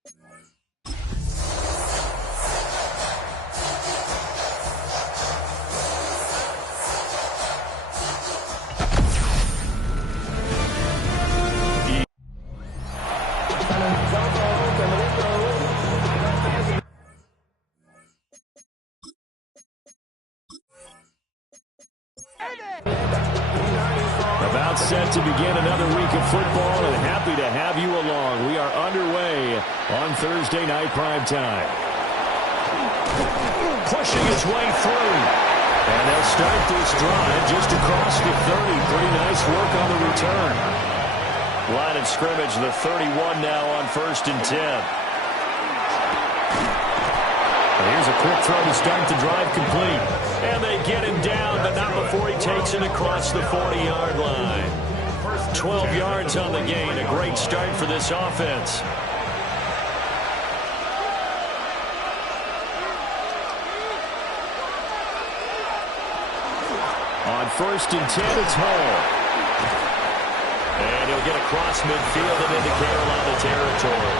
About set to begin another week of football, and happy to have you along. We are underway on Thursday night primetime. Pushing his way through. And they'll start this drive just across the 30. Pretty nice work on the return. Line of scrimmage, the 31 now on 1st and 10. And here's a quick throw to start the drive complete. And they get him down, but not before he takes it across the 40-yard line. 12 yards on the gain. A great start for this offense. On 1st and 10, it's Hall. And he'll get across midfield and into Carolina territory.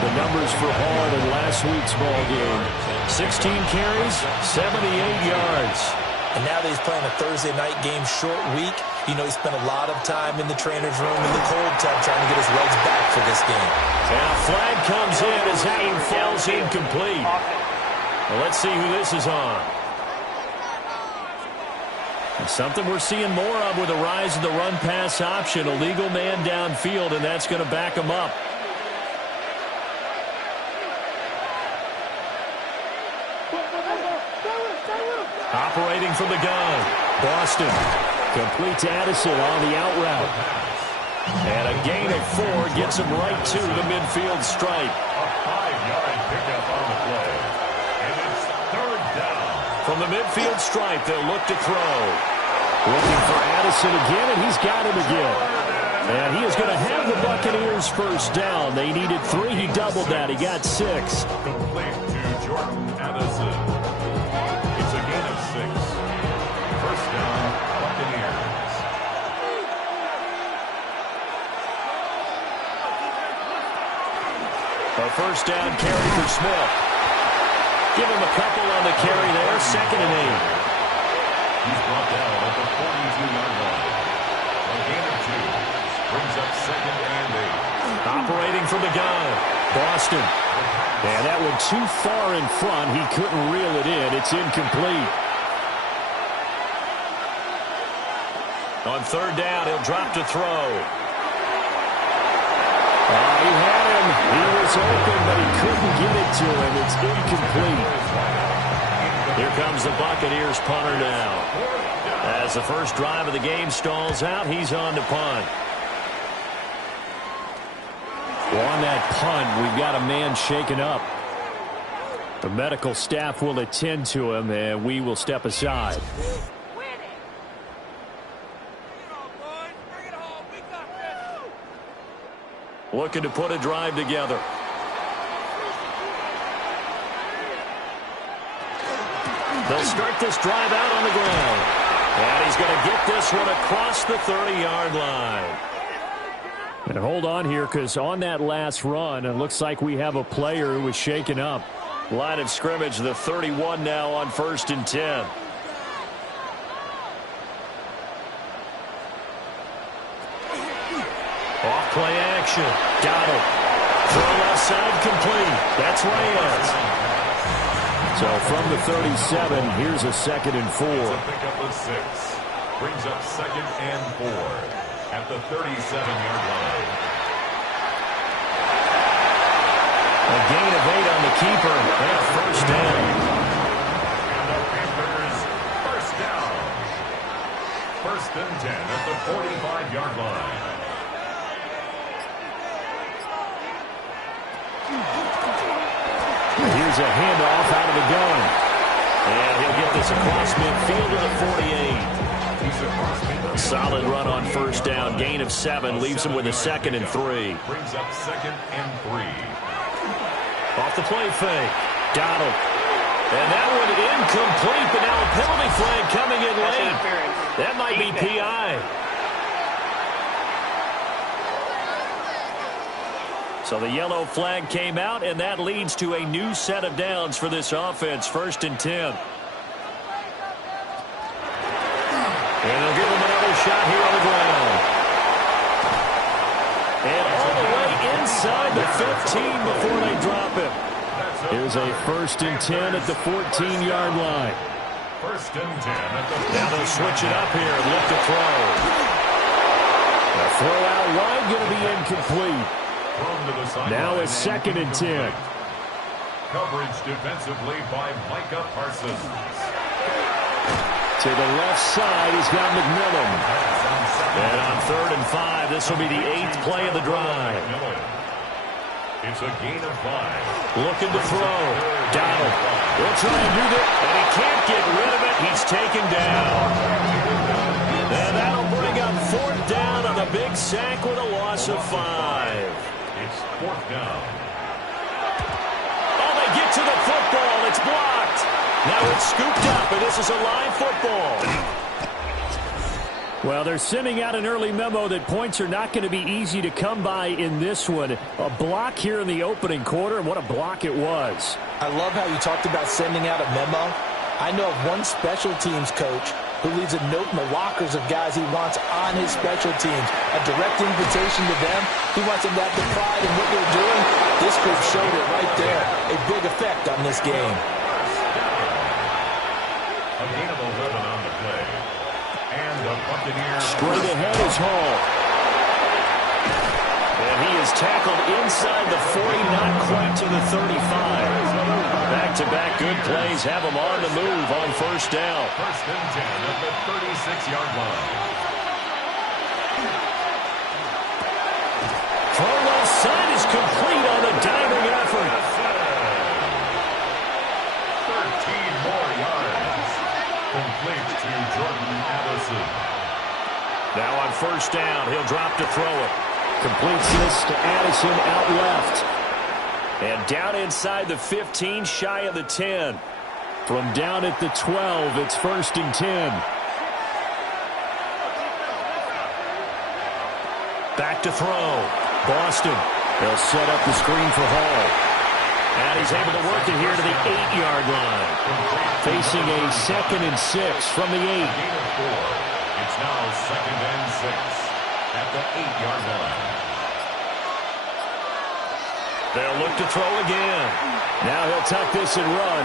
The numbers for Hall in last week's ball game. 16 carries, 78 yards. And now that he's playing a Thursday night game, short week, you know he spent a lot of time in the trainer's room in the cold tub trying to get his legs back for this game. And a flag comes in as that one falls incomplete. Well, let's see who this is on. And something we're seeing more of with the rise of the run-pass option. A legal man downfield, and that's going to back him up. Operating from the gun. Boston. Complete to Addison on the out route. And a gain of 4 gets him right to the midfield stripe. A 5-yard pickup on the play. And it's 3rd down. From the midfield stripe, they'll look to throw. Looking for Addison again, and he's got him again. And he is going to have the Buccaneers first down. They needed 3. He doubled that. He got 6. Complete to Jordan Addison. It's a gain of 6. First down, Buccaneers. A first down carry for Smith. Give him a couple on the carry there. 2nd and 8. He's brought down at the 42-yard line. A gain of 2 brings up 2nd and 8. Operating from the gun. Boston. And that one too far in front. He couldn't reel it in. It's incomplete. On 3rd down, he'll drop to throw. He had him. He was open, but he couldn't get it to him. It's incomplete. Here comes the Buccaneers punter now. As the first drive of the game stalls out, he's on to punt. Well, on that punt, we've got a man shaken up. The medical staff will attend to him, and we will step aside. Looking to put a drive together. They'll start this drive out on the ground. And he's going to get this one across the 30-yard line. And hold on here, because on that last run, it looks like we have a player who was shaken up. Line of scrimmage, the 31 now on 1st and 10. Off play action. Got it. Throw left side complete. That's Reyes. So from the 37, here's a 2nd and 4. It's a pickup of 6. Brings up 2nd and 4 at the 37-yard line. A gain of 8 on the keeper and a first down. And the Panthers first down. 1st and 10 at the 45-yard line. Here's a handoff out of the gun. And he'll get this across midfield to the 48. A solid run on first down. Gain of 7 leaves him with a 2nd and 3. Brings up 2nd and 3. Off the play fake. Donald. And that one incomplete, but now a penalty flag coming in late. That might be PI. So So the yellow flag came out, and that leads to a new set of downs for this offense. 1st and 10. And they'll give him another shot here on the ground. And all the way inside the 15 before they drop him. Here's a 1st and 10 at the 14-yard line. 1st and 10 at the 14. Now they'll switch it up here and look to throw. The throw out wide going to be incomplete. Now it's 2nd and 10. Coverage defensively by Micah Parsons. To the left side, he's got McMillan. And on 3rd and 5, this will be the 8th play of the drive. It's a gain of 5. Looking to throw. Donald will try and do that, and he can't get rid of it. He's taken down. And that'll bring up 4th down on a big sack with a loss of 5. It's 4th down. Oh, they get to the football. It's blocked. Now it's scooped up, and this is a live football. Well, they're sending out an early memo that points are not going to be easy to come by in this one. A block here in the opening quarter, and what a block it was. I love how you talked about sending out a memo. I know of one special teams coach who leaves a note in the lockers of guys he wants on his special teams. A direct invitation to them. He wants them to have the pride in what they're doing. This group showed it right there. A big effect on this game. A gain of 11 on the play. And the Bucaneers. Straight ahead is Hall. And he is tackled inside the 40, not quite to the 35. Back-to-back good plays have him on the move on 1st down. 1st and 10 at the 36-yard line. Throw left side is complete on a diving effort. 13 more yards. Complete to Jordan Addison. Now on 1st down, he'll drop to throw it. Completes this to Addison out left. And down inside the 15, shy of the 10. From down at the 12, it's 1st and 10. Back to throw. Boston. They'll set up the screen for Hall. And he's able to work it here to the 8-yard line. Facing a 2nd and 6 from the 8. Gain of 4. It's now 2nd and 6 at the 8-yard line. They'll look to throw again. Now he'll tuck this and run.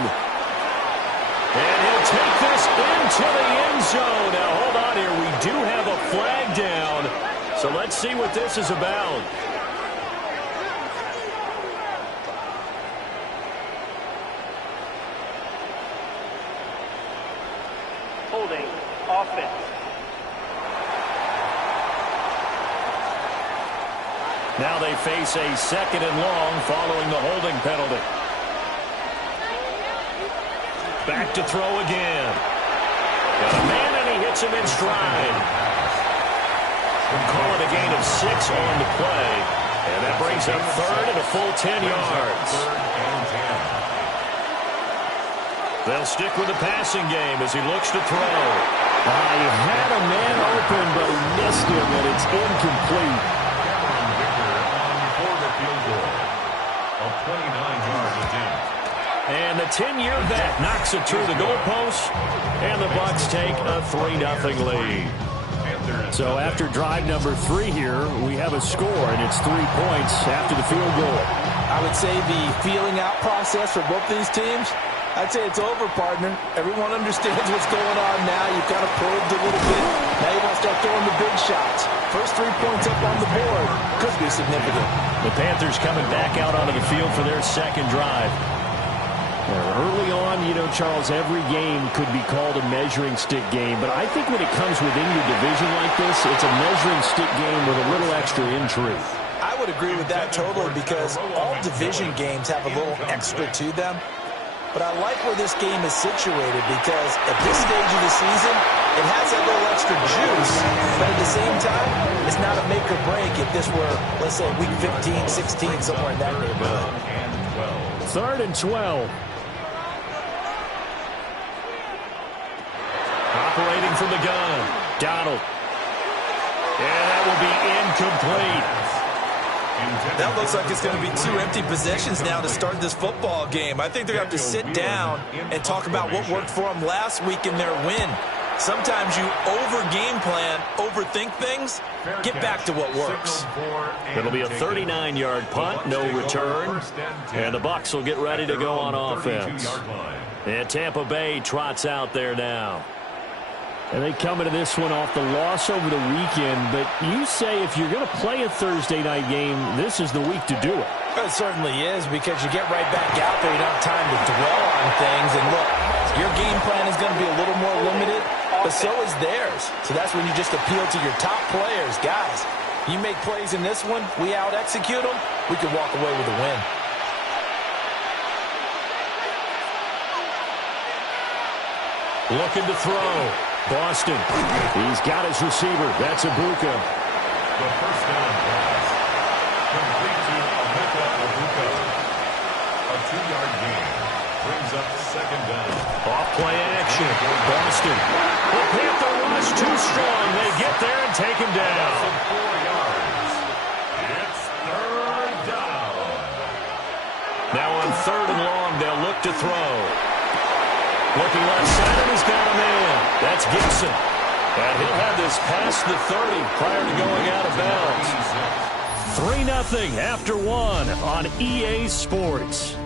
And he'll take this into the end zone. Now hold on here. We do have a flag down. So let's see what this is about. Holding offense. Now they face a 2nd and long following the holding penalty. Back to throw again. Got a man, and he hits him in stride. We'll call it a gain of 6 on the play. And that brings up 3rd and a full 10 yards. They'll stick with the passing game as he looks to throw. He had a man open, but he missed him, and it's incomplete. A 29-yard attempt. And the 10-year vet knocks it through the goalpost, and the Bucs take a 3-0 lead. So after drive number 3 here, we have a score, and it's 3 points after the field goal. I would say the feeling out process for both these teams, I'd say it's over, partner. Everyone understands what's going on now. You've kind of probed a little bit. Now you want to start throwing the big shots. First 3 points up on the board could be significant. The Panthers coming back out onto the field for their 2nd drive. Early on, you know, Charles, every game could be called a measuring stick game. But I think when it comes within your division like this, it's a measuring stick game with a little extra intrigue. I would agree with that totally because all division games have a little extra to them. But I like where this game is situated because at this stage of the season, it has that little extra juice. But at the same time, it's not a make or break if this were, let's say, week 15, 16, somewhere in that neighborhood. 3rd and 12. Operating from the gun, Donald. And that will be incomplete. That looks like it's going to be 2 empty possessions now to start this football game. I think they're going to have to sit down and talk about what worked for them last week in their win. Sometimes you over-game plan, overthink things, get back to what works. It'll be a 39-yard punt, no return, and the Bucs will get ready to go on offense. And Tampa Bay trots out there now. And they come into this one off the loss over the weekend, but you say if you're going to play a Thursday night game, this is the week to do it. It certainly is, because you get right back out there. You don't have time to dwell on things. And look, your game plan is going to be a little more limited, but so is theirs. So that's when you just appeal to your top players. Guys, you make plays in this one, we out-execute them, we could walk away with a win. Looking to throw. Boston. He's got his receiver. That's Ibuka. The first down pass. Complete to Ibuka. A 2-yard gain. Brings up second down. Off play action. Boston. The Panther rush too strong. They get there and take him down. 4 yards. It's third down. Now on 3rd and long, they'll look to throw. Looking left side, and he's got a man. That's Gibson. And he'll have this past the 30 prior to going out of bounds. 3-0 after 1 on EA Sports.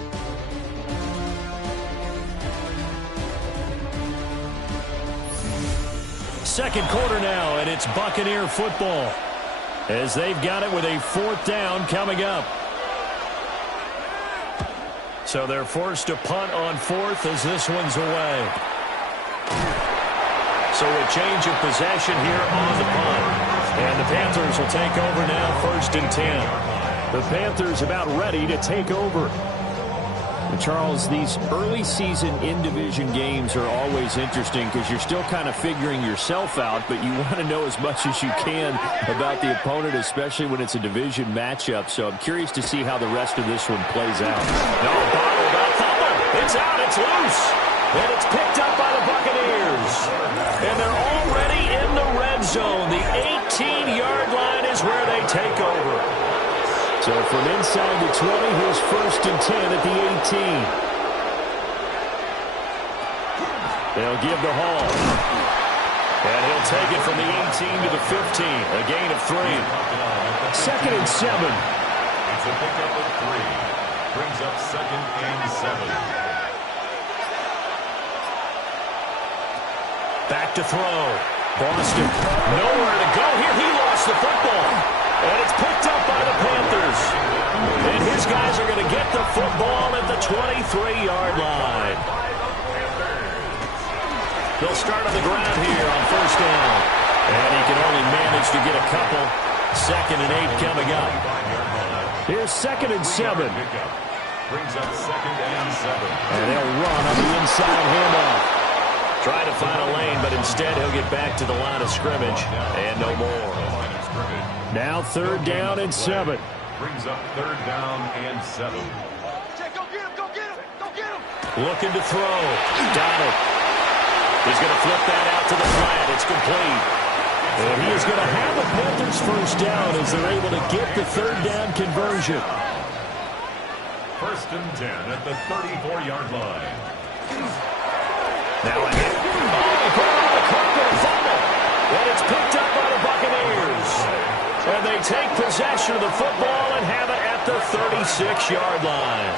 Second quarter now, and it's Buccaneer football, as they've got it with a 4th down coming up. So they're forced to punt on 4th as this one's away. So a change of possession here on the punt. And the Panthers will take over now, 1st and 10. The Panthers about ready to take over. And Charles, these early season in-division games are always interesting because you're still kind of figuring yourself out, but you want to know as much as you can about the opponent, especially when it's a division matchup. So I'm curious to see how the rest of this one plays out. No, bottled up, fumble. It's out, it's loose. And it's picked up by the Buccaneers. And they're already in the red zone. The 18-yard line is where they take over. So from inside the 20, here's 1st and 10 at the 18. They'll give the Hall. And he'll take it from the 18 to the 15. A gain of 3. 2nd and 7. It's a pickup of 3. Brings up 2nd and 7. Back to throw. Boston. Nowhere to go here. He lost the football. And it's picked up by the Panthers. And his guys are going to get the football at the 23-yard line. They'll start on the ground here on 1st down. And he can only manage to get a couple. 2nd and 8 coming up. Here's 2nd and 7. Brings up 2nd and 7. And they'll run on the inside handoff. Trying to find a lane, but instead he'll get back to the line of scrimmage. And no more. Now 3rd down and 7. Brings up 3rd down and 7. Go get him, go get him, go get him. Looking to throw. Donald. He's going to flip that out to the flat. It's complete. And he is going to have the Panthers 1st down as they're able to get the 3rd down conversion. 1st and 10 at the 34-yard line. Now a hit. Oh, put on the clock with a fumble. And it's picked up by the Buccaneers. And they take possession of the football and have it at the 36-yard line.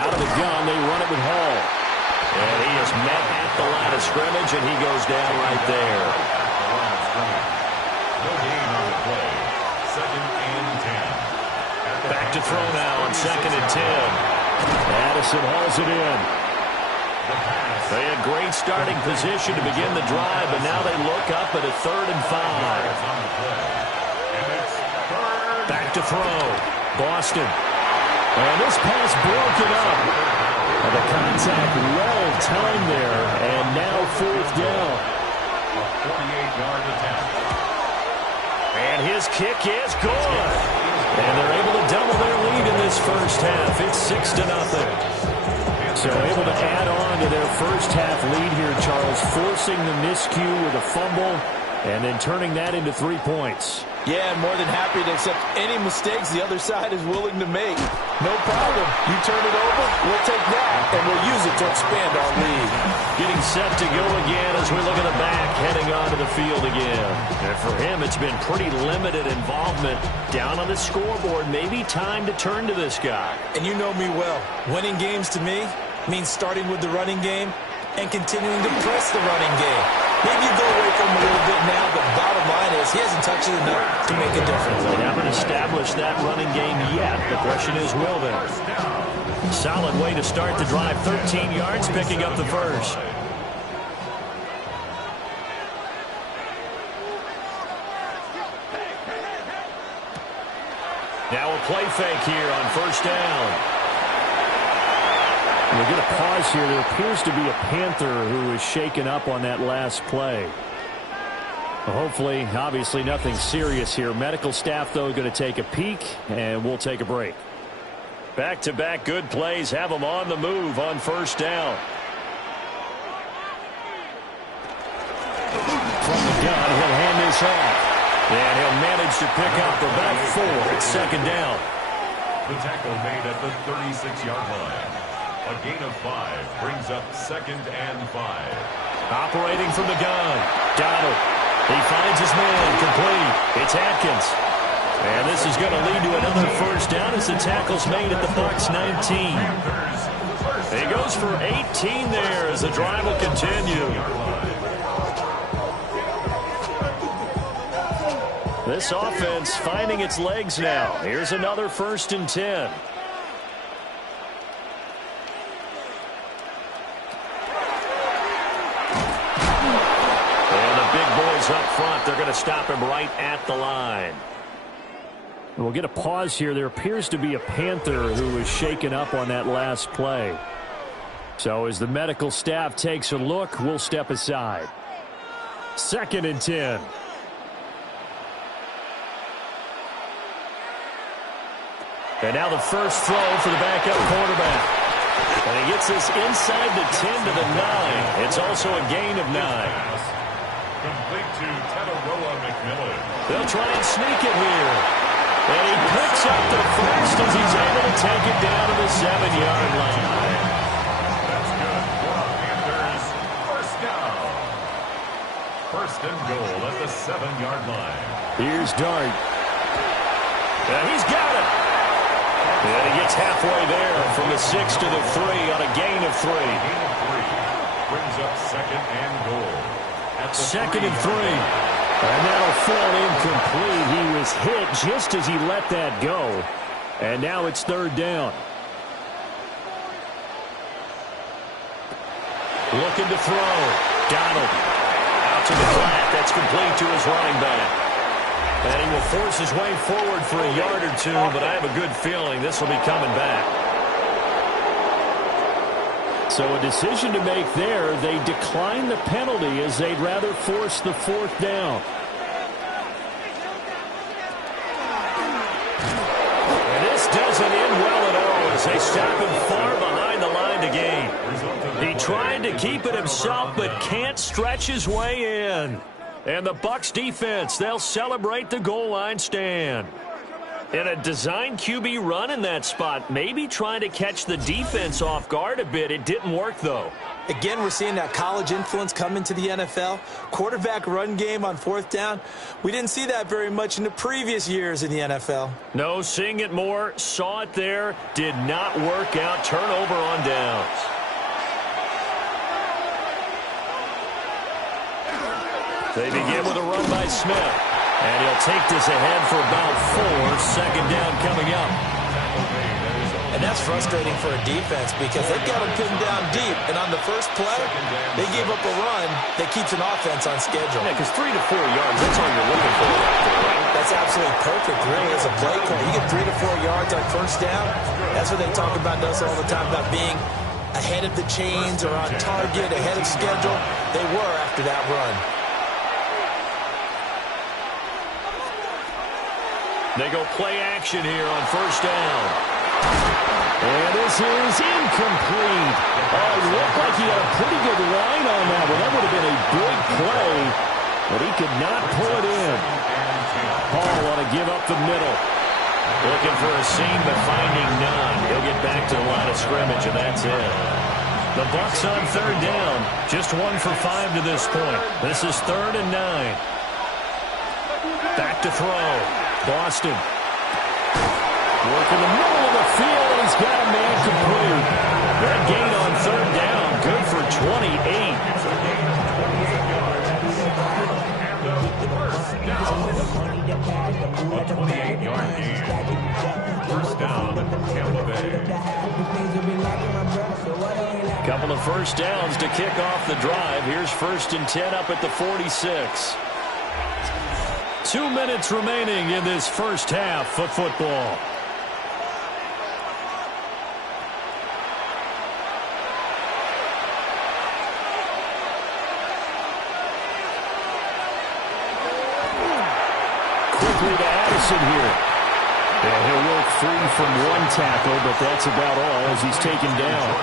Out of the gun, they run it with Hall. And he is met at the line of scrimmage, and he goes down right there. No gain on the play. 2nd and 10. Back to throw now on 2nd and 10. Addison hauls it in. They had great starting position to begin the drive, but now they look up at a 3rd and 5. Back to throw. Boston. And this pass broken up. And the contact well timed there, and now 4th down. A 48-yard attempt. And his kick is good. And they're able to double their lead in this 1st half. It's 6-0. So able to add on to their 1st half lead here, Charles, forcing the miscue with a fumble And then turning that into 3 points. Yeah, I'm more than happy to accept any mistakes the other side is willing to make. No problem. You turn it over, we'll take that, and we'll use it to expand our lead. Getting set to go again as we look at the back, heading onto the field again. And for him, it's been pretty limited involvement. Down on the scoreboard, maybe time to turn to this guy. And you know me well. Winning games to me means starting with the running game and continuing to press the running game. Maybe you go away from him a little bit now, but bottom line is he hasn't touched it enough to make a difference. They haven't established that running game yet. The question is, will they? Solid way to start the drive. 13 yards, picking up the first. Now a play fake here on first down. We'll get a pause here. There appears to be a Panther who is shaken up on that last play. Well, hopefully, obviously, nothing serious here. Medical staff, though, going to take a peek, and we'll take a break. Back-to-back good plays have them on the move on first down. From the gun, he'll hand this off. And he'll manage to pick up about 4. It's second down. The tackle made at the 36-yard line. A gain of 5 brings up 2nd and 5. Operating from the gun. Donald. He finds his man. Complete. It's Atkins. And this is going to lead to another first down as the tackle's made at the Bucs 19. He goes for 18 there as the drive will continue. This offense finding its legs now. Here's another 1st and 10. Up front, they're going to stop him right at the line. We'll get a pause here. There appears to be a Panther who was shaken up on that last play. So as the medical staff takes a look, we'll step aside. 2nd and 10. And now the first throw for the backup quarterback. And he gets this inside the 10 to the 9. It's also a gain of 9. Complete to Tataroa McMillan. They'll try and sneak it here. And he picks up the first as he's able to take it down to the 7-yard line. That's good for the Panthers. First down. 1st and goal at the 7-yard line. Here's Dart. And he's got it. And he gets halfway there from the 6 to the 3 on a gain of 3. Gain of 3 brings up 2nd and goal. 2nd and 3. And that'll fall incomplete. He was hit just as he let that go. And now it's 3rd down. Looking to throw. Donald. Out to the flat. That's complete to his running back. And he will force his way forward for a yard or 2, but I have a good feeling this will be coming back. So a decision to make there. They decline the penalty as they'd rather force the 4th down. And this doesn't end well at all as they stop him far behind the line to gain. He tried to keep it himself but can't stretch his way in. And the Bucs defense, they'll celebrate the goal line stand. And a design QB run in that spot, maybe trying to catch the defense off guard a bit. It didn't work, though. Again, we're seeing that college influence come into the NFL. Quarterback run game on 4th down. We didn't see that very much in the previous years in the NFL. No, seeing it more. Saw it there. Did not work out. Turnover on downs. They begin with a run by Smith. And he'll take this ahead for about 4. 2nd down coming up. And that's frustrating for a defense because they've got him pinned down deep. And on the first play, they gave up a run that keeps an offense on schedule. Yeah, because 3 to 4 yards, that's all you're looking for right there, right? That's absolutely perfect, really, as a play call. You get 3 to 4 yards on first down. That's what they talk about us all the time, about being ahead of the chains or on target, ahead of schedule. They were after that run. They go play action here on first down. And this is incomplete. Oh, it looked like he had a pretty good line on that one. That would have been a big play. But he could not pull it in. Hall want to give up the middle. Looking for a seam, but finding none. He'll get back to the line of scrimmage, and that's it. The Bucs on third down. Just 1 for 5 to this point. This is 3rd and 9. Back to throw. Boston. Work in the middle of the field, and he's got a man complete. That gain on third down, good for 28. A 28-yard gain. First down, Tampa Bay. Couple of first downs to kick off the drive. Here's 1st and 10 up at the 46. 2 minutes remaining in this first half of football. Quickly to Addison here. And he'll work free from 1 tackle, but that's about all as he's taken down.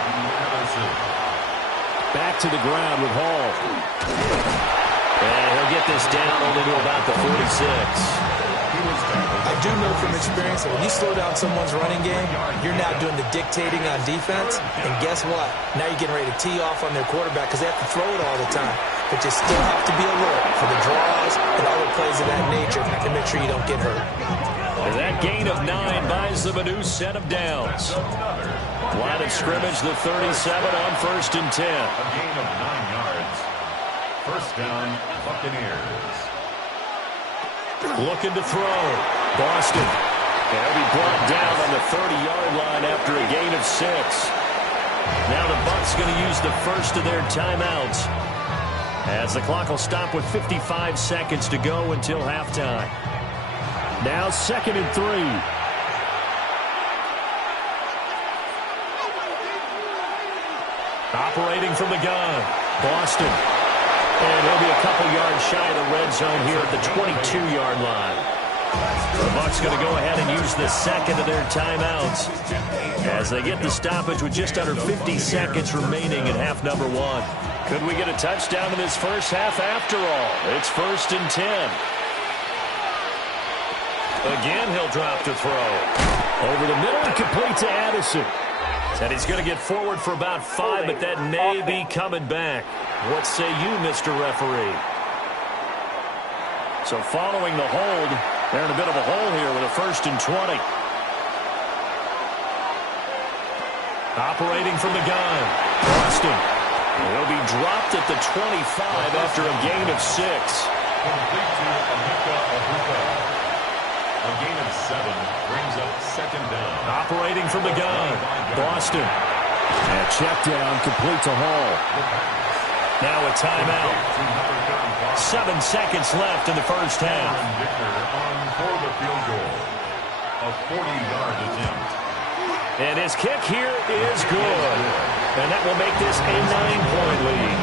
Back to the ground with Hall. And he'll get this down only to about the 46. I do know from experience that when you slow down someone's running game, you're now doing the dictating on defense. And guess what? Now you're getting ready to tee off on their quarterback because they have to throw it all the time. But you still have to be alert for the draws and other plays of that nature to make sure you don't get hurt. And that gain of 9 buys them a new set of downs. Line of scrimmage, the 37 on 1st and 10. A gain of 9 yards. First down, Buccaneers. Looking to throw. Boston. And he'll be brought down on the 30-yard line after a gain of 6. Now the Bucs going to use the first of their timeouts, as the clock will stop with 55 seconds to go until halftime. Now 2nd and 3. Operating from the gun, Boston. And he'll be a couple yards shy of the red zone here at the 22-yard line. The Bucs going to go ahead and use the second of their timeouts as they get the stoppage with just under 50 seconds remaining in half number 1. Could we get a touchdown in this first half after all? It's 1st and 10. Again, he'll drop to throw. Over the middle and complete to Addison. And he's going to get forward for about 5, but that may be coming back. What say you, Mr. Referee? So following the hold, they're in a bit of a hole here with a 1st and 20. Operating from the gun, Boston. He'll be dropped at the 25 after a gain of 6. Complete to mcfl. A gain of 7 brings up 2nd down. Operating from the gun, Boston. And check down, complete to Hall. Now a timeout. 7 seconds left in the first half. Victor on for the field goal. A 40-yard attempt. And his kick here is good. And that will make this a 9-point lead.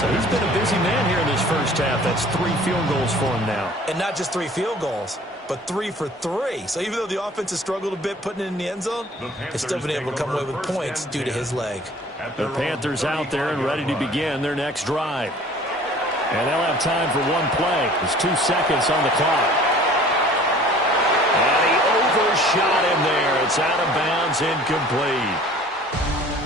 So he's been a busy man here in this first half. That's 3 field goals for him now. And not just 3 field goals, but 3 for 3. So even though the offense has struggled a bit putting it in the end zone, they've still been able to come away with points due to his leg. The Panthers out there and ready to begin their next drive. And they'll have time for 1 play. There's 2 seconds on the clock. And he overshot him there. It's out of bounds, incomplete.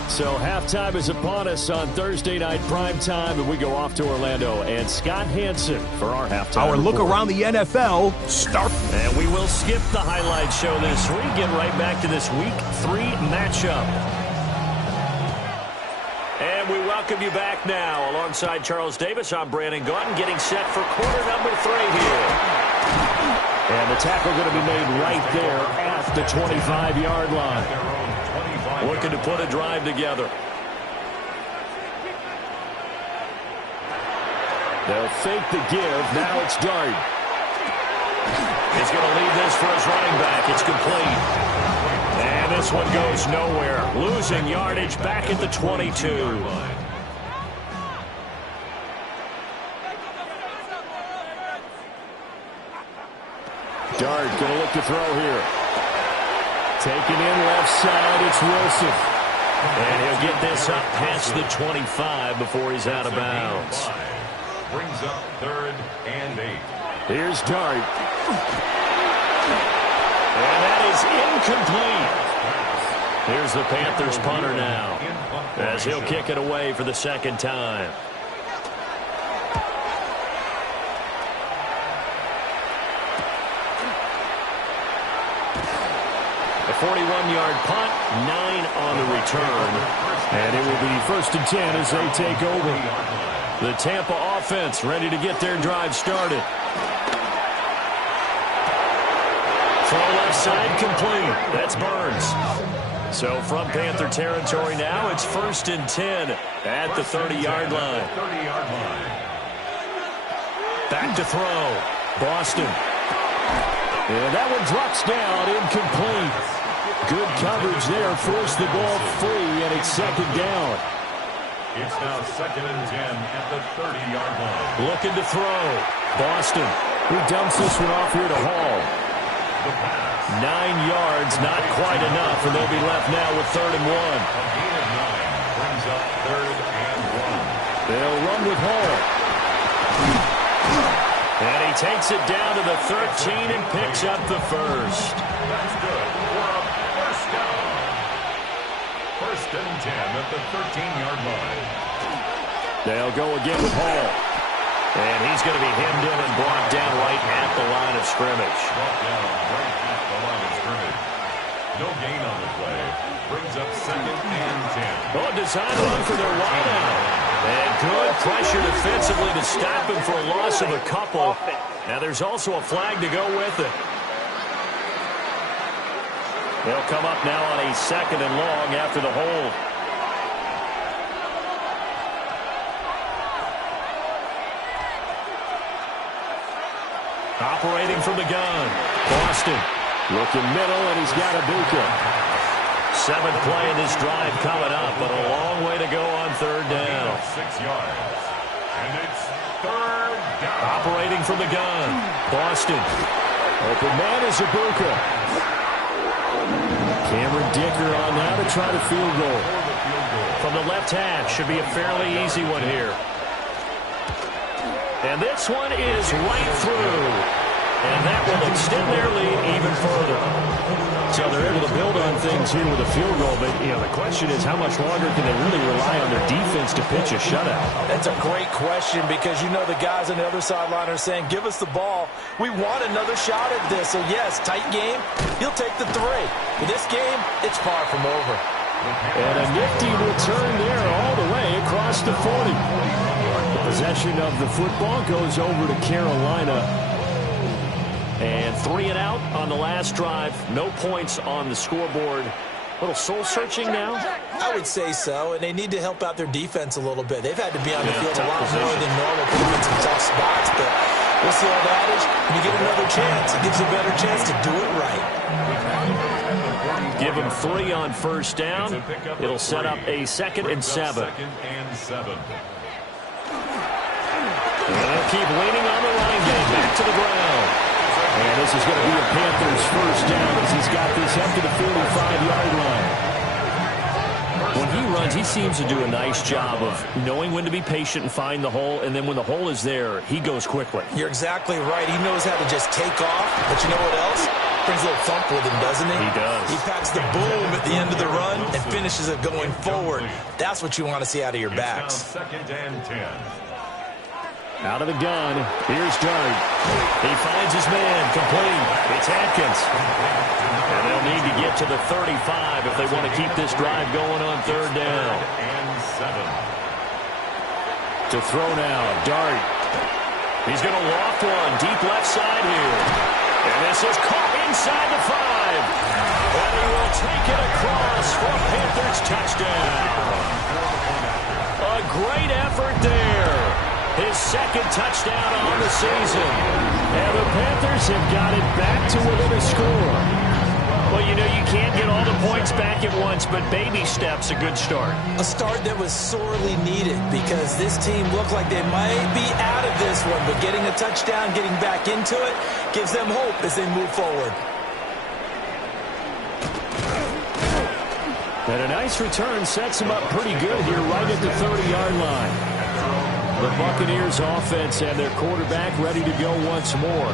So halftime is upon us on Thursday night primetime, and we go off to Orlando. And Scott Hansen for our halftime Our look report. around the NFL starts. And we will skip the highlight show this week. Get right back to this Week 3 matchup. And we welcome you back now. Alongside Charles Davis, I'm Brandon Gaudin, getting set for quarter number 3 here. And the tackle going to be made right there at the 25-yard line. Looking to put a drive together. They'll fake the give. Now it's Dart. He's going to leave this for his running back. It's complete. And this one goes nowhere. Losing yardage back at the 22. Dart going to look to throw here. Taken in left side, it's Wilson. And he'll get this up past the 25 before he's out of bounds. Brings up 3rd and 8. Here's Dart. And that is incomplete. Here's the Panthers punter now, as he'll kick it away for the second time. A 41-yard punt, 9 on the return. And it will be 1st and 10 as they take over. The Tampa offense ready to get their drive started. Throw left side complete. That's Burns. So from Panther territory now, it's 1st and 10 at the 30-yard line. Back to throw. Boston. And that one drops down, incomplete. Good coverage there, forced the ball free, and it's 2nd down. It's now 2nd and 10 at the 30-yard line. Looking to throw. Boston, who dumps this one off here to Hall. 9 yards, not quite enough, and they'll be left now with 3rd and 1. A gain of 9 brings up 3rd and 1. They'll run with Hall. And he takes it down to the 13 and picks up the first. That's good for a first down. 1st and 10 at the 13-yard line. They'll go again with Hall. And he's going to be hemmed in and brought down right at the line of scrimmage. Brought down right at the line of scrimmage. No gain on the play. Brings up 2nd and 10. Oh, design run for their wideout. And good pressure defensively to stop him for a loss of a couple. Now there's also a flag to go with it. They'll come up now on a 2nd and long after the hold. Operating from the gun. Boston looking middle, and he's got Ibuka. 7th play in this drive coming up, but a long way to go on 3rd down. 6 yards. And it's 3rd down. Operating from the gun. Boston. Open man is Ibuka. Cameron Dicker on now to try the field goal. From the left hash, should be a fairly easy one here. And this one is right through. And that will extend their lead even further. So they're able to build on things here with a field goal. But, you know, the question is how much longer can they really rely on their defense to pitch a shutout? That's a great question because you know the guys on the other sideline are saying, give us the ball. We want another shot at this. So, yes, tight game. He'll take the 3. For this game, it's far from over. And a nifty return there all the way across the 40. Possession of the football goes over to Carolina. And 3 and out on the last drive. No points on the scoreboard. A little soul-searching now? I would say so, and they need to help out their defense a little bit. They've had to be on the field a lot more than normal, put them in some tough spots, but we'll see how that is. When you get another chance, it gives you a better chance to do it right. Give them 3 on 1st down. It'll set up a 2nd and 7. 2nd and 7. And they'll keep leaning on the line game. Back to the ground. And this is going to be a Panthers 1st down as he's got this up to the 45-yard line. When he runs, he seems to do a nice job of knowing when to be patient and find the hole, and then when the hole is there, he goes quickly. You're exactly right. He knows how to just take off, but you know what else? Brings a little thump with him, doesn't he? He does. He packs the boom at the end of the run and finishes it going forward. That's what you want to see out of your backs. 2nd and 10. Out of the gun. Here's Dart. He finds his man. Complete. It's Atkins. And they'll need to get to the 35 if they want to keep this drive going on 3rd down. And 7. To throw now. Dart. He's going to loft one. Deep left side here. And this is caught inside the 5. And he will take it across for a Panthers touchdown. A great effort there. His 2nd touchdown on the season. And the Panthers have got it back to within a score. Well, you know, you can't get all the points back at once, but baby steps a good start. A start that was sorely needed because this team looked like they might be out of this one, but getting a touchdown, getting back into it, gives them hope as they move forward. And a nice return sets him up pretty good here right at the 30-yard line. The Buccaneers offense and their quarterback ready to go once more.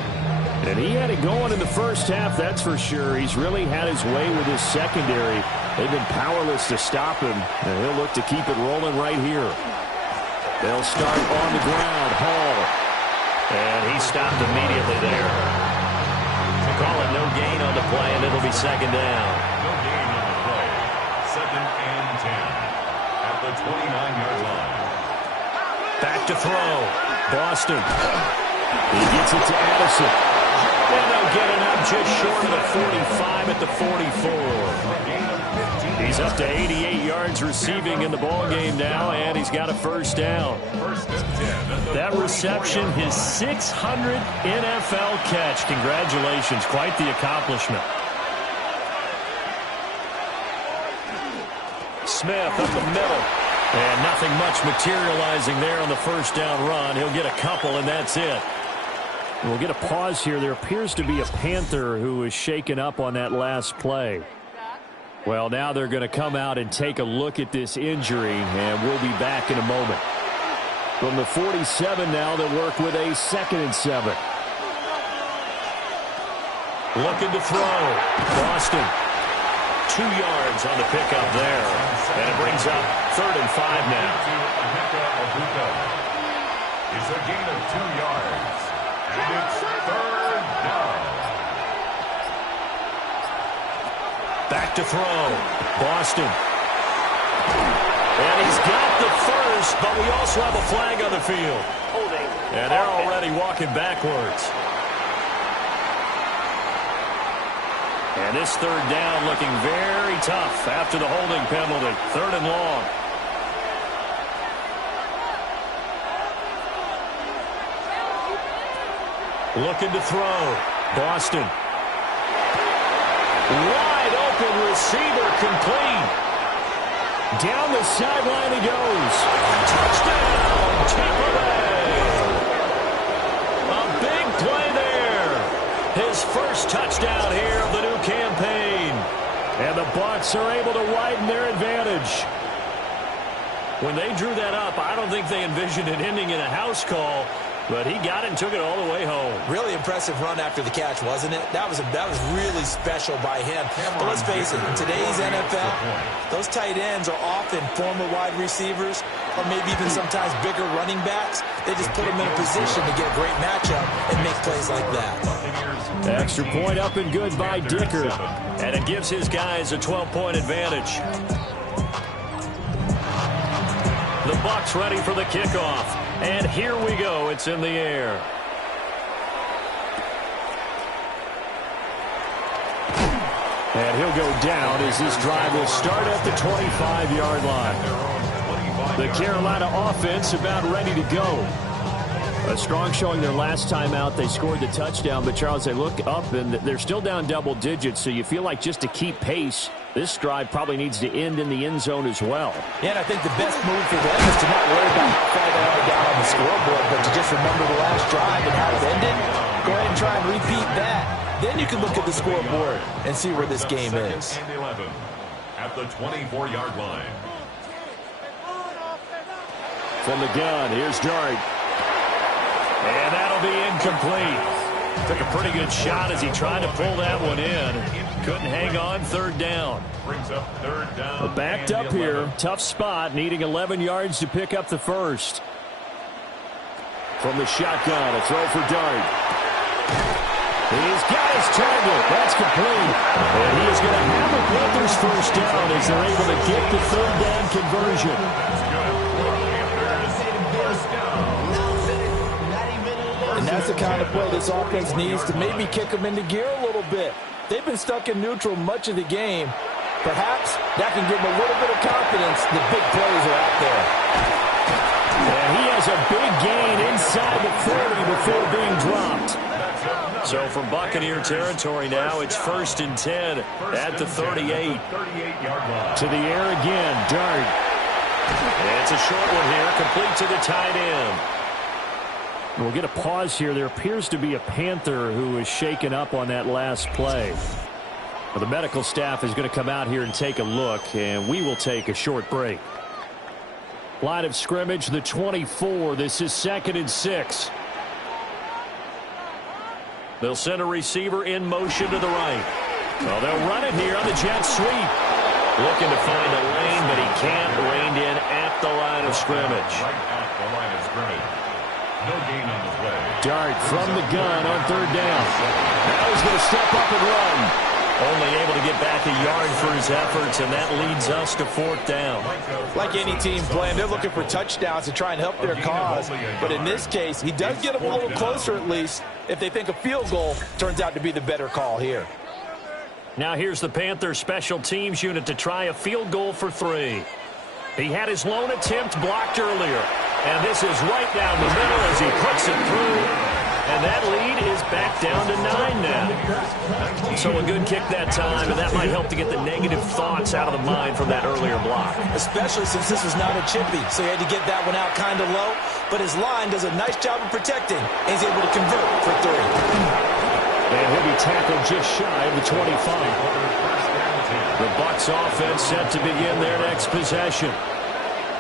And he had it going in the first half, that's for sure. He's really had his way with his secondary. They've been powerless to stop him, and he'll look to keep it rolling right here. They'll start on the ground. Hall. And he stopped immediately there. Call it no gain on the play, and it'll be second down. No gain on the play. 2nd and 10 at the 29-yard line. Back to throw. Boston. He gets it to Addison. And they'll get it up just short of the 45 at the 44. He's up to 88 yards receiving in the ballgame now, and he's got a first down. That reception, his 600th NFL catch. Congratulations. Quite the accomplishment. Smith up the middle. And nothing much materializing there on the first down run. He'll get a couple, and that's it. We'll get a pause here. There appears to be a Panther who was shaken up on that last play. Well, now they're going to come out and take a look at this injury, and we'll be back in a moment. From the 47 now, they'll work with a 2nd and 7. Looking to throw. Boston. 2 yards on the pickup there. And it brings up 3rd and 5 now. It's a gain of 2 yards. And it's 3rd down. Back to throw. Boston. And he's got the first, but we also have a flag on the field. And they're already walking backwards. And this 3rd down looking very tough after the holding penalty. 3rd and long. Looking to throw. Boston. Wide open receiver, complete. Down the sideline he goes. Touchdown, Tampa Bay. A big play there. His first touchdown here of the new campaign. And the Bucs are able to widen their advantage. When they drew that up, I don't think they envisioned it ending in a house call. But he got it and took it all the way home. Really impressive run after the catch, wasn't it? That was really special by him. But let's face it, in today's NFL, those tight ends are often former wide receivers or maybe even sometimes bigger running backs. They just put them in a position to get a great matchup and make plays like that. Extra point up and good by Dicker. And it gives his guys a 12-point advantage. The Bucs ready for the kickoff. And here we go. It's in the air. And he'll go down as this drive will start at the 25-yard line. The Carolina offense about ready to go. A strong showing their last time out. They scored the touchdown, but Charles, they look up and they're still down double digits, so you feel like just to keep pace, this drive probably needs to end in the end zone as well. Yeah, and I think the best move for them is to not worry about how far they are down on the scoreboard, but to just remember the last drive and how it ended. Go ahead and try and repeat that. Then you can look at the scoreboard and see where this game is. And 11 at the 24-yard line. From the gun, here's Dart. And that'll be incomplete. Took a pretty good shot as he tried to pull that one in. Couldn't hang on. 3rd down. Brings up 3rd down. Backed up here. Tough spot. Needing 11 yards to pick up the first. From the shotgun, a throw for Dart. He's got his target. That's complete. And he is going to have the Panthers first down as they're able to get the 3rd down conversion. And that's the kind of play this offense needs to maybe kick them into gear a little bit. They've been stuck in neutral much of the game. Perhaps that can give them a little bit of confidence. The big plays are out there. And he has a big gain inside the 40 before being dropped. So from Buccaneer territory now, it's 1st and 10 at the 38. To the air again, Dart. It's a short one here, complete to the tight end. We'll get a pause here. There appears to be a Panther who is shaken up on that last play. Well, the medical staff is going to come out here and take a look, and we will take a short break. Line of scrimmage, the 24. This is 2nd and 6. They'll send a receiver in motion to the right. Well, they'll run it here on the jet sweep. Looking to find a lane, but he can't. Reined in at the line of scrimmage. Right at the line of scrimmage. No gain on the play. Dart from the gun on 3rd down. Now he's going to step up and run. Only able to get back a yard for his efforts, and that leads us to 4th down. Like any team playing, they're looking for touchdowns to try and help their cause. But in this case, he does get them a little closer at least if they think a field goal turns out to be the better call here. Now here's the Panthers special teams unit to try a field goal for 3. He had his lone attempt blocked earlier. And this is right down the middle as he puts it through. And that lead is back down to 9 now. So a good kick that time, and that might help to get the negative thoughts out of the mind from that earlier block. Especially since this was not a chippy, so he had to get that one out kind of low. But his line does a nice job of protecting, and he's able to convert for 3. And he'll be tackled just shy of the 25. The Bucs offense set to begin their next possession.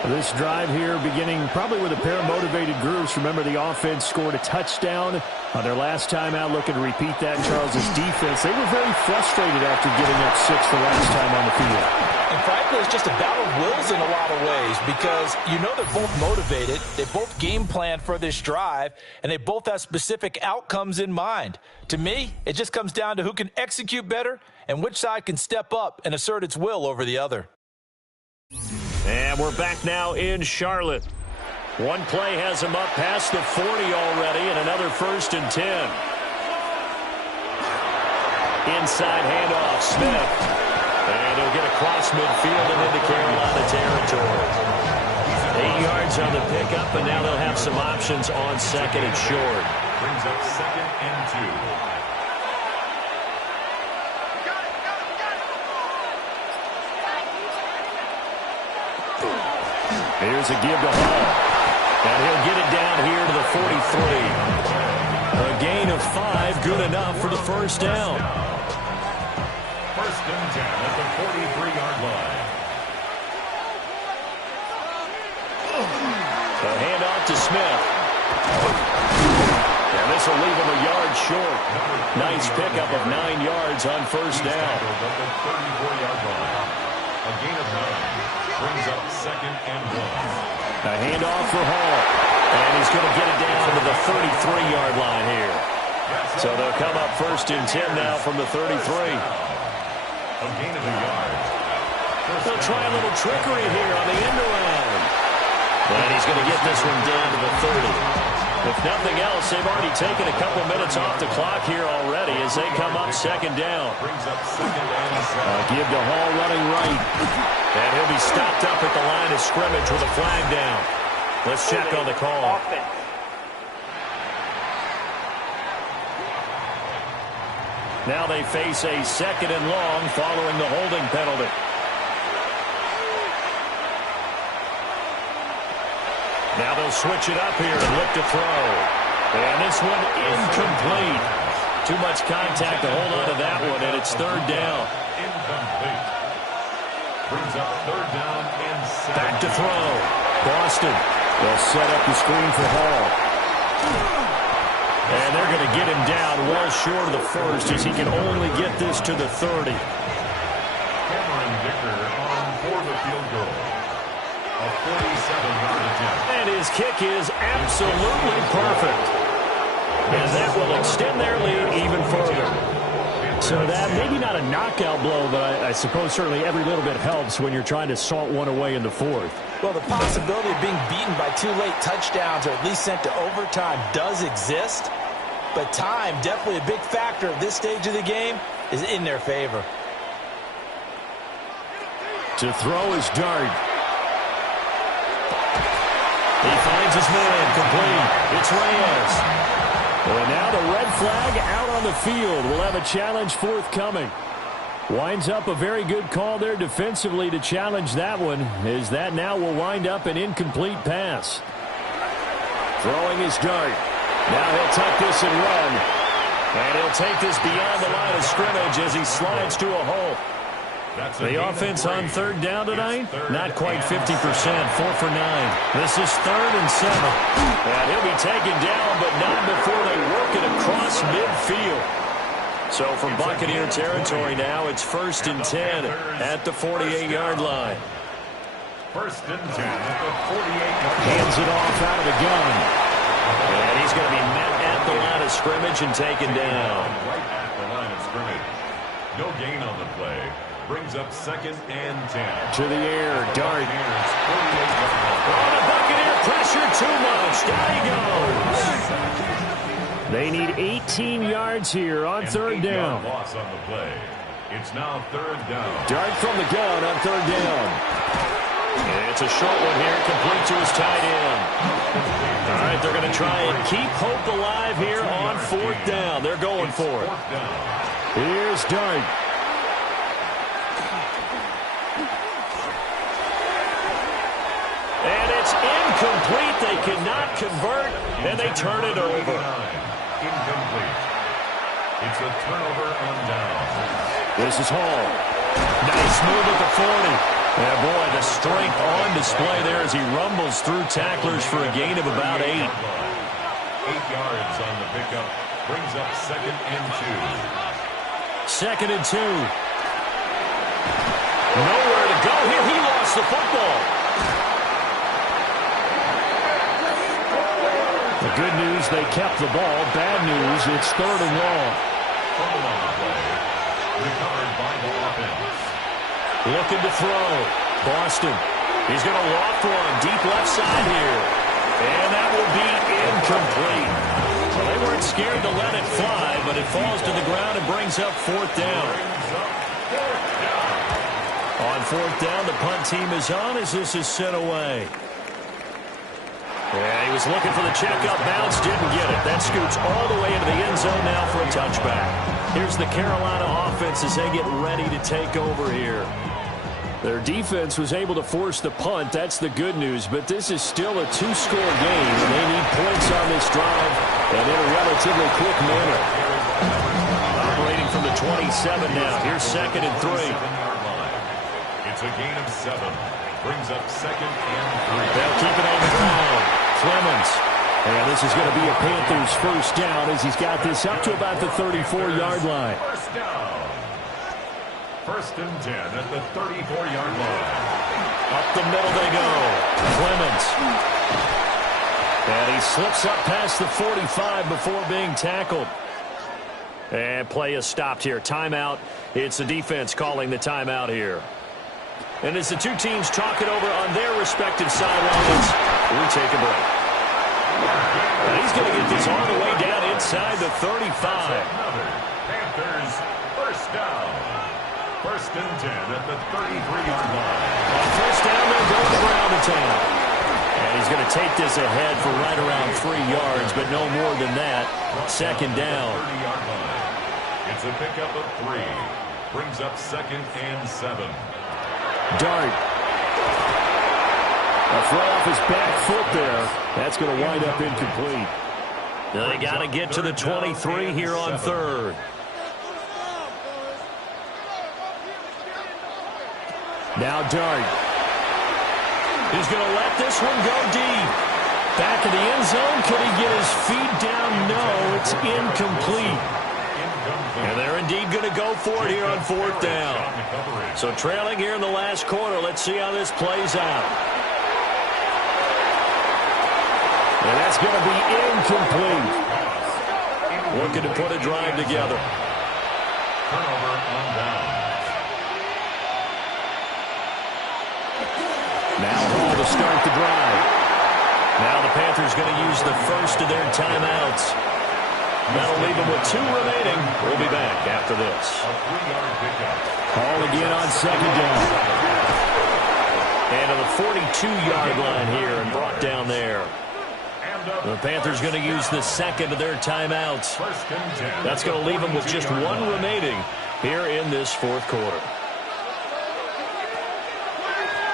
This drive here beginning probably with a pair of motivated groups. Remember, the offense scored a touchdown on their last time out, looking to repeat that in Charles's defense. They were very frustrated after giving up 6 the last time on the field. And frankly, it's just a battle of wills in a lot of ways because you know they're both motivated. They both game plan for this drive, and they both have specific outcomes in mind. To me, it just comes down to who can execute better and which side can step up and assert its will over the other. And we're back now in Charlotte. One play has him up past the 40 already, and another 1st and 10. Inside handoff, Smith. And he'll get across midfield and into Carolina territory. 8 yards on the pickup, and now they'll have some options on 2nd and short. Brings up 2nd and 2. Here's a give to Hall. And he'll get it down here to the 43. A gain of 5, good enough for the 1st down. 1st and 10 at the 43-yard line. A handoff to Smith. And this will leave him a yard short. Nice pickup of 9 yards on 1st down. At the 34-yard line. A gain of 9. Brings up 2nd and 1. A handoff for Hall. And he's going to get it down to the 33-yard line here. So they'll come up 1st and 10 now from the 33. A gain of a yard. They'll try a little trickery here on the end around. And he's going to get this one down to the 30. If nothing else, they've already taken a couple minutes off the clock here already as they come up 2nd down. Brings up 2nd and 7. Give to Hall running right. And he'll be stopped up at the line of scrimmage with a flag down. Let's check on the call. Now they face a 2nd and long following the holding penalty. Now they'll switch it up here and look to throw. And this one incomplete. Too much contact to hold on to that one, and it's 3rd down. Incomplete. Brings up 3rd down and 7. Back to throw. Boston. They'll set up the screen for Hall. And they're going to get him down well short of the 1st as he can only get this to the 30. Cameron Dicker on for the field goal. A 47-yard attempt. And his kick is absolutely perfect. And that will extend their lead even further. So that, maybe not a knockout blow, but I suppose certainly every little bit helps when you're trying to salt one away in the 4th. Well, the possibility of being beaten by 2 late touchdowns or at least sent to overtime does exist. But time, definitely a big factor at this stage of the game, is in their favor. To throw is Dart. He finds his man, complete. It's Reyes. And now the red flag out on the field. We'll have a challenge forthcoming. Winds up a very good call there defensively to challenge that one, as that now will wind up an incomplete pass. Throwing his Dart. Now he'll tuck this and run. And he'll take this beyond the line of scrimmage as he slides to a hole. The offense on third down tonight, not quite 50%, 4 for 9. This is 3rd and 7. And he'll be taken down, but not before they work it across midfield. So from Buccaneer territory now, it's 1st and 10 at the 48-yard line. 1st and 10 at the 48-yard line. Hands it off out of the gun. And he's going to be met at the line of scrimmage and taken down. Right at the line of scrimmage. No gain on the play. Brings up 2nd and 10. To the air, Dart. Oh, the Buccaneer pressure too much. Down he goes. They need 18 yards here on 3rd down. Loss on the play. It's now 3rd down. Dart from the gun on 3rd down. And it's a short one here, complete to his tight end. All right, they're going to try and keep hope alive here on 4th down. They're going for it. Here's Dart. And it's incomplete. They cannot convert, and they turn it over. Incomplete. It's a turnover on down. This is Hall. Nice move at the 40. And boy, the strength on display there as he rumbles through tacklers for a gain of about 8. 8 yards on the pickup. Brings up 2nd and 2. 2nd and 2. Nowhere to go here. He lost the football. The good news, they kept the ball. Bad news, it's 3rd and long. Fumble on the play. Recovered by the offense. Looking to throw. Boston. He's going to loft one. Deep left side here. And that will be incomplete. Well, they weren't scared to let it fly, but it falls to the ground and brings up 4th down. On 4th down, the punt team is on as this is sent away. Yeah, he was looking for the checkup bounce, didn't get it. That scoots all the way into the end zone now for a touchback. Here's the Carolina offense as they get ready to take over here. Their defense was able to force the punt. That's the good news, but this is still a 2-score game, and they need points on this drive and in a relatively quick manner. Operating from the 27 now. Here's 2nd and 3. It's a gain of 7. Brings up 2nd and 3. They'll keep it on the ground. Clemens. And this is going to be a Panthers 1st down as he's got this up to about the 34-yard line. 1st down. 1st and 10 at the 34-yard line. Up the middle they go. Clemens. And he slips up past the 45 before being tackled. And play is stopped here. Timeout. It's the defense calling the timeout here. And as the two teams talk it over on their respective sidelines, we take a break. And he's going to get this all the way down inside the 35. Panthers 1st down. 1st and 10 at the 33-yard line. On 1st down, they'll go around the town. And he's going to take this ahead for right around 3 yards, but no more than that. 2nd down. 30-yard line. It's a pickup of 3. Brings up 2nd and 7. Dart. A throw off his back foot there. That's going to wind up incomplete. They got to get to the 23 here on 3rd. Now Dart. He's going to let this one go deep. Back of the end zone. Could he get his feet down? No, it's incomplete. And they're indeed going to go for it here on 4th down. So trailing here in the last quarter. Let's see how this plays out. And that's going to be incomplete. Looking to put a drive together. Turnover on down. Now Hall to start the drive. Now the Panthers going to use the first of their timeouts. That'll leave them with 2 remaining. We'll be back after this. A 3-yard pickup. Hall again on 2nd down. And to the 42-yard line here and brought down there. The Panthers going to use the 2nd of their timeouts. That's going to leave them with just 1 remaining here in this 4th quarter.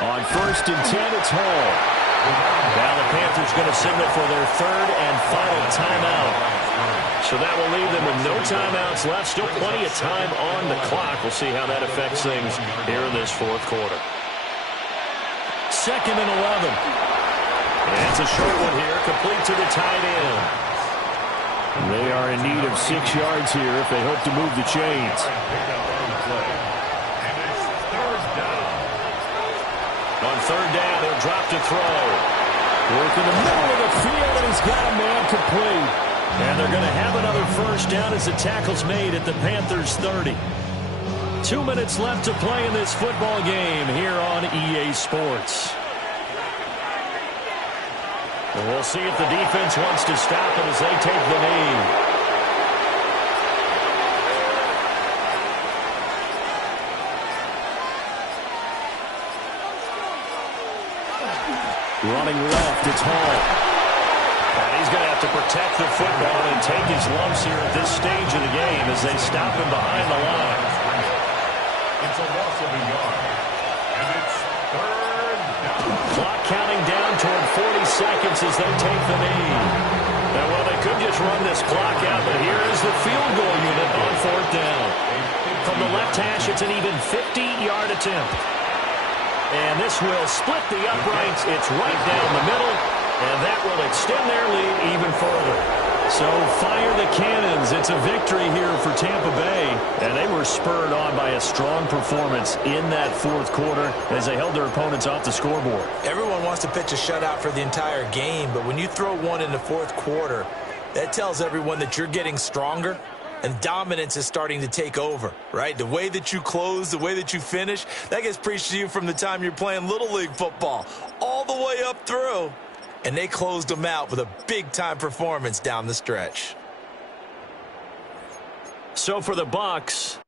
On 1st and 10, it's Hall. Now the Panthers going to signal for their 3rd and final timeout. So that will leave them with no timeouts left. Still plenty of time on the clock. We'll see how that affects things here in this fourth quarter. 2nd and 11. And it's a short one here, complete to the tight end. They are in need of 6 yards here if they hope to move the chains. On 3rd down, he'll drop to throw. Work in the middle of the field, and he's got a man complete. And they're going to have another 1st down as the tackle's made at the Panthers' 30. 2 minutes left to play in this football game here on EA Sports. And we'll see if the defense wants to stop it as they take the knee. Running left, it's Hall. And he's going to have to protect the football and take his lumps here at this stage of the game as they stop him behind the line. It's a loss of a yard. And it's 3rd down. Clock counting down toward 40 seconds as they take the knee. Now, well, they could just run this clock out, but here is the field goal unit on 4th down. From the left hash, it's an even 50-yard attempt. And this will split the uprights. It's right down the middle, and that will extend their lead even further. So fire the cannons. It's a victory here for Tampa Bay. And they were spurred on by a strong performance in that 4th quarter as they held their opponents off the scoreboard. Everyone wants to pitch a shutout for the entire game, but when you throw one in the 4th quarter, that tells everyone that you're getting stronger and dominance is starting to take over, right? The way that you close, the way that you finish, that gets preached to you from the time you're playing Little League football all the way up through. And they closed them out with a big-time performance down the stretch. So for the Bucs,